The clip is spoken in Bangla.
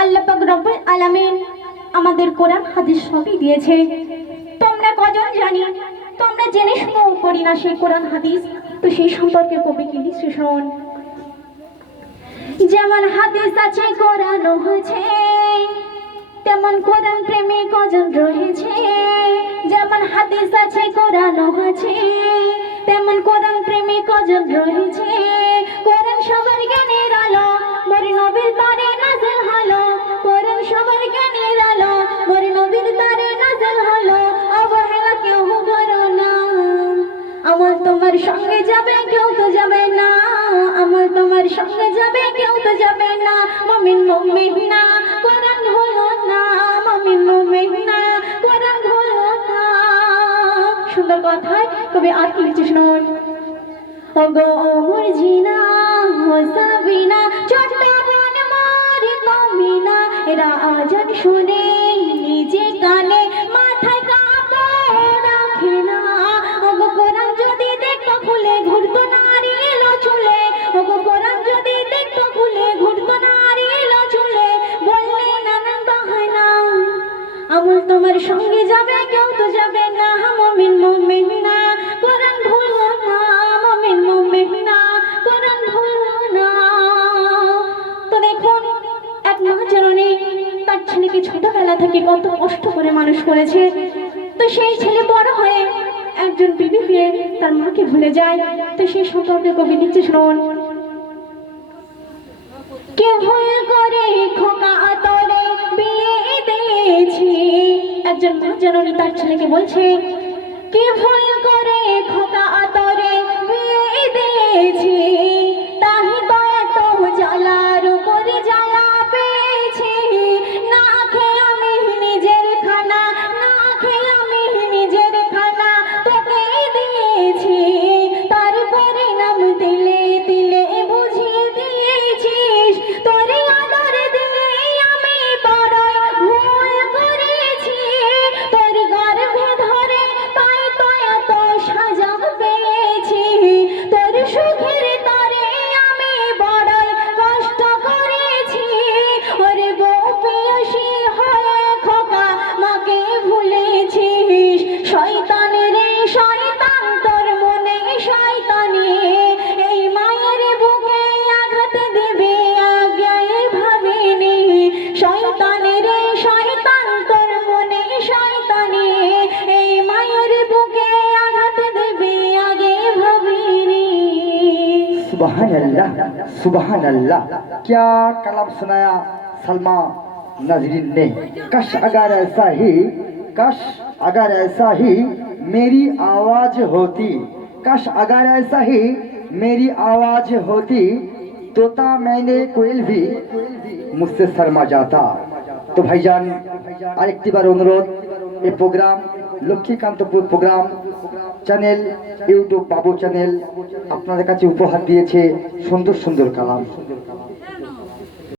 আল্লাহ রব্বুল আলামিন আমাদের কোরআন, হাদিস সবই দিয়েছে। তোমরা কজন জানি? তোমরা জেনে শুনেও করি না সেই কোরআন, হাদিস? তো সেই সম্পর্কে কবি কি লিখছে যেমন হাদিস আছে, কোরআন হয়েছে। তেমন কোরআন প্রেমে কজন রয়েছে? যেমন হাদিস আছে, কোরআন আছে তেমন কোরআন প্রেমে কজন রয়েছে? সঙ্গে যাবে, কেউ তো যাবে না। আমার তোমার সঙ্গে যাবে, কেউ তো যাবে না। মমিন মমিন না, কোরআন হলো না। মমিন মমিন না, কোরআন হলো না। সুন্দর কথায় কবি আর কি লিখছে শুনুন ওগো ওমর জিনা হোসাবিনা চট্টগ্রাম মারি কমিনা, এরা আজান শুনে তোমার সঙ্গে যাবে, কেউ তো যাবে না, মমিন মমিন না। কোরআন ভুলো না, মমিন মমিন না। কোরআন ভুলো না। তো দেখুন, এক মা তার ছেলেকে ছোটবেলা থেকে কত কষ্ট করে মানুষ করেছে। তো সেই ছেলে বড় হয়ে একজন বিবি পেয়ে তার মাকে ভুলে যায়। তো সেই সম্পর্কে কবি নিচ্ছে শুনুন। কে ভুল করে একজন মা জননী তার ছেলেকে বলছে কে ভুল सुबहान अल्लाह सुबहान अल्लाह क्या कलाम सुनाया सलमा नजरीन ने कश अगर ऐसा ही कश अगर ऐसा ही मेरी आवाज होती कश अगर ऐसा ही मेरी आवाज होती तोता मैंने कोयल भी मुझसे शर्मा जाता তো ভাইজান আরেকটি বার অনুরোধ এই program Lakshmikantapur programme channel YouTube Babu channel আপনাদের কাছে উপহার দিয়েছে সুন্দর সুন্দর কালাম।